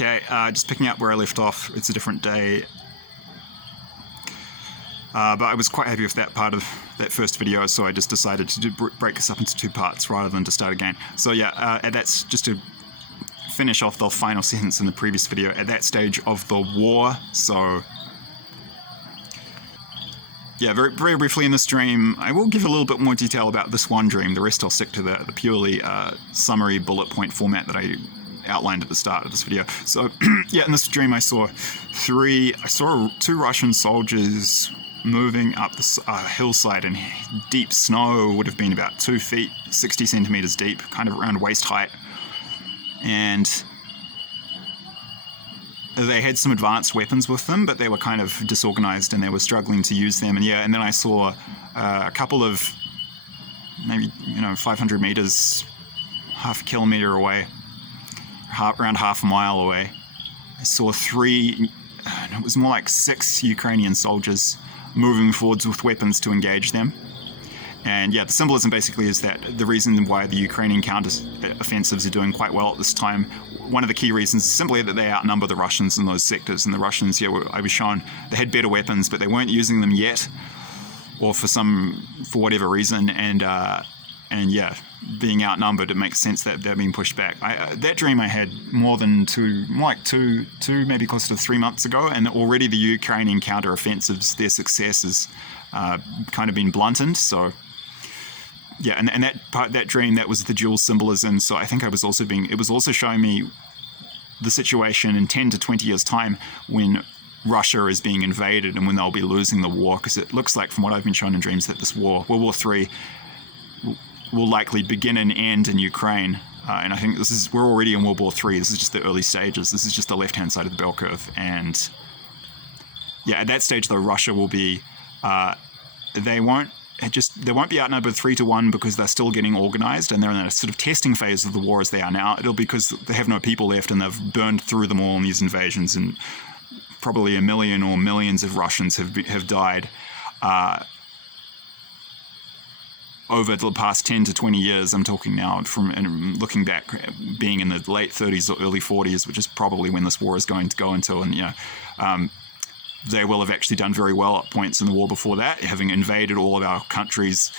Okay, just picking up where I left off. It's a different day. But I was quite happy with that part of that first video, so I just decided to break this up into two parts rather than to start again. So yeah, that's just to finish off the final sentence in the previous video. At that stage of the war, so yeah, very briefly in this dream, I will give a little bit more detail about this one dream. The rest I'll stick to the purely summary bullet point format that I outlined at the start of this video. So yeah, in this dream I saw two Russian soldiers moving up the hillside in deep snow. Would have been about 2 feet, 60 centimeters deep, kind of around waist height. And they had some advanced weapons with them, but they were kind of disorganized and they were struggling to use them. And yeah, and then I saw a couple of maybe 500 meters, half a kilometer away, around half a mile away, I saw it was more like 6 Ukrainian soldiers moving forwards with weapons to engage them. And yeah, the symbolism basically is that the reason why the Ukrainian counter-offensives are doing quite well at this time, one of the key reasons is simply that they outnumber the Russians in those sectors. And the Russians, yeah, I was shown, they had better weapons, but they weren't using them yet, or for whatever reason. And yeah, being outnumbered, it makes sense that they're being pushed back. That dream I had more like two, maybe closer to 3 months ago, and already the Ukrainian counter-offensives, their success has kind of been blunted. So yeah, and that dream, that was the dual symbolism. So I think it was also showing me the situation in 10 to 20 years time when Russia is being invaded and when they'll be losing the war, because it looks like from what I've been shown in dreams that this war, World War III, will likely begin and end in Ukraine. And I think we're already in World War III. This is just the early stages. This is just the left-hand side of the bell curve. And yeah, at that stage though, Russia will be, they won't be outnumbered 3-1 because they're still getting organized and they're in a sort of testing phase of the war as they are now. It'll be because they have no people left and they've burned through them all in these invasions, and probably 1 million or millions of Russians have died over the past 10 to 20 years. I'm talking now and looking back, being in the late 30s or early 40s, which is probably when this war is going to go into. And they will have actually done very well at points in the war before that, having invaded all of our countries,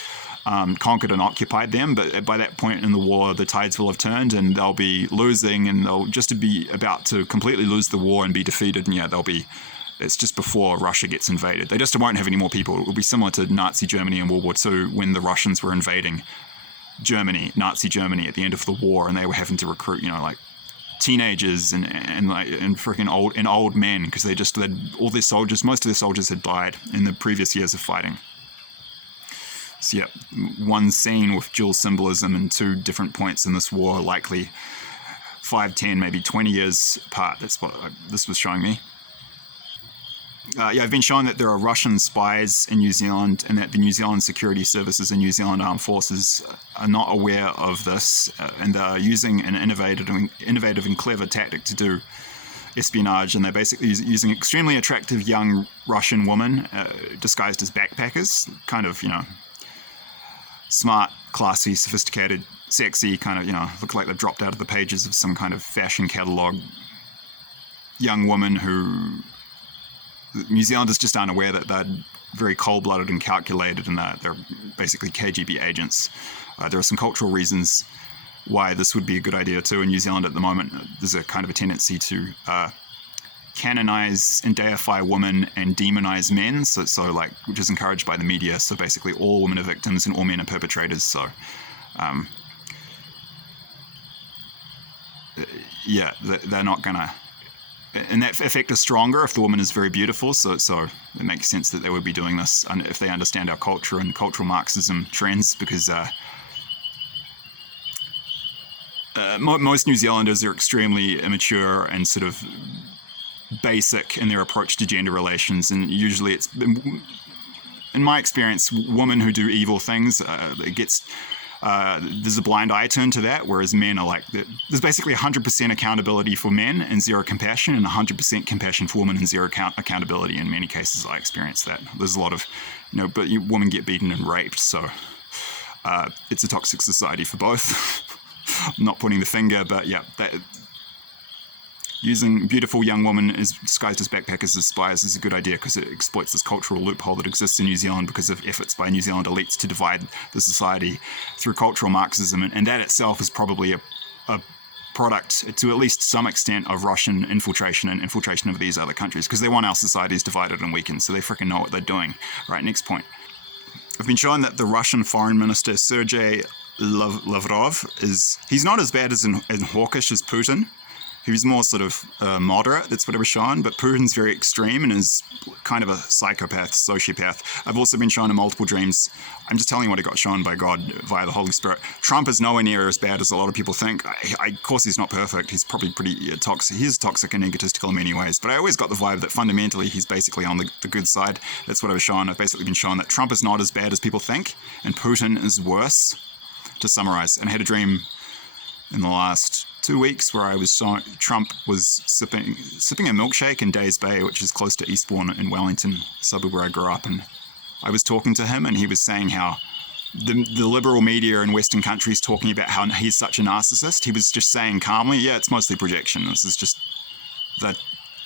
conquered and occupied them. But by that point in the war, the tides will have turned and they'll be losing, and they'll just be about to completely lose the war and be defeated. And yeah, it's just before Russia gets invaded. They just won't have any more people. It will be similar to Nazi Germany in World War II when the Russians were invading Nazi Germany at the end of the war, and they were having to recruit, like teenagers and freaking old men, because most of their soldiers had died in the previous years of fighting. So yeah, one scene with dual symbolism and 2 different points in this war, likely 5, 10, maybe 20 years apart. That's what this was showing me. Yeah, I've been shown that there are Russian spies in New Zealand and that the New Zealand security services and New Zealand armed forces are not aware of this, and they're using an innovative and clever tactic to do espionage. And they're basically using extremely attractive young Russian women disguised as backpackers, kind of, smart, classy, sophisticated, sexy, kind of, look like they've dropped out of the pages of some kind of fashion catalog. Young women who New Zealanders just aren't aware that they're very cold-blooded and calculated, and they're basically KGB agents. There are some cultural reasons why this would be a good idea too. In New Zealand at the moment, there's a kind of a tendency to canonize and deify women and demonize men, so which is encouraged by the media. So basically all women are victims and all men are perpetrators. So yeah, they're not gonna. And that effect is stronger if the woman is very beautiful, so it makes sense that they would be doing this, and if they understand our culture and cultural Marxism trends, because most New Zealanders are extremely immature and sort of basic in their approach to gender relations, and usually it's, in my experience, women who do evil things, there's a blind eye turn to that, whereas men are there's basically 100% accountability for men and 0 compassion, and 100% compassion for women and 0 accountability. In many cases, I experience that. There's a lot of, but women get beaten and raped, so it's a toxic society for both. I'm not pointing the finger, but yeah, using beautiful young women as disguised as backpackers as spies is a good idea because it exploits this cultural loophole that exists in New Zealand because of efforts by New Zealand elites to divide the society through cultural Marxism, and that itself is probably a product to at least some extent of Russian infiltration and infiltration of these other countries because they want our societies divided and weakened, so they freaking know what they're doing. Right, next point. I've been shown that the Russian Foreign Minister Sergei Lavrov he's not as bad and hawkish as Putin. He's more sort of moderate, that's what I was shown, but Putin's very extreme and is kind of a psychopath, sociopath. I've also been shown in multiple dreams. I'm just telling you what I got shown by God via the Holy Spirit. Trump is nowhere near as bad as a lot of people think. Of course, he's not perfect. He's probably pretty toxic. He's toxic and egotistical in many ways, but I always got the vibe that fundamentally he's basically on the good side. That's what I was shown. I've basically been shown that Trump is not as bad as people think, and Putin is worse, to summarize. And I had a dream in the last 2 weeks where I was showing Trump was sipping a milkshake in Days Bay, which is close to Eastbourne in Wellington, suburb where I grew up, and I was talking to him and he was saying how the liberal media in Western countries talking about how he's such a narcissist. He was just saying calmly, yeah, it's mostly projection. This is just they're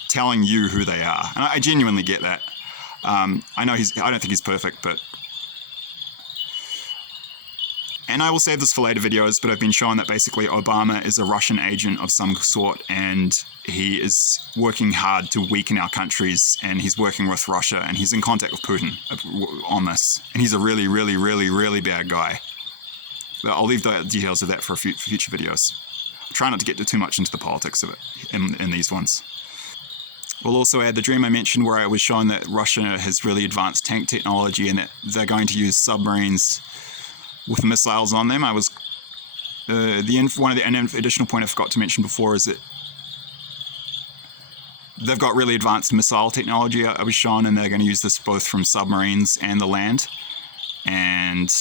telling you who they are. And I genuinely get that. I know I don't think he's perfect, but and I will save this for later videos, but I've been shown that basically Obama is a Russian agent of some sort, and he is working hard to weaken our countries, and he's working with Russia, and he's in contact with Putin on this. And he's a really, really, really, really bad guy. But I'll leave the details of that for future videos. I'll try not to get too much into the politics of it in these ones. We'll also add the dream I mentioned where I was shown that Russia has really advanced tank technology and that they're going to use submarines with missiles on them. I was an additional point I forgot to mention before is that they've got really advanced missile technology. I was shown, and they're going to use this both from submarines and the land. And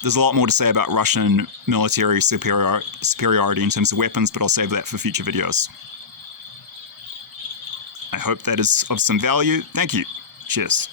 there's a lot more to say about Russian military superiority in terms of weapons, but I'll save that for future videos. I hope that is of some value. Thank you. Cheers.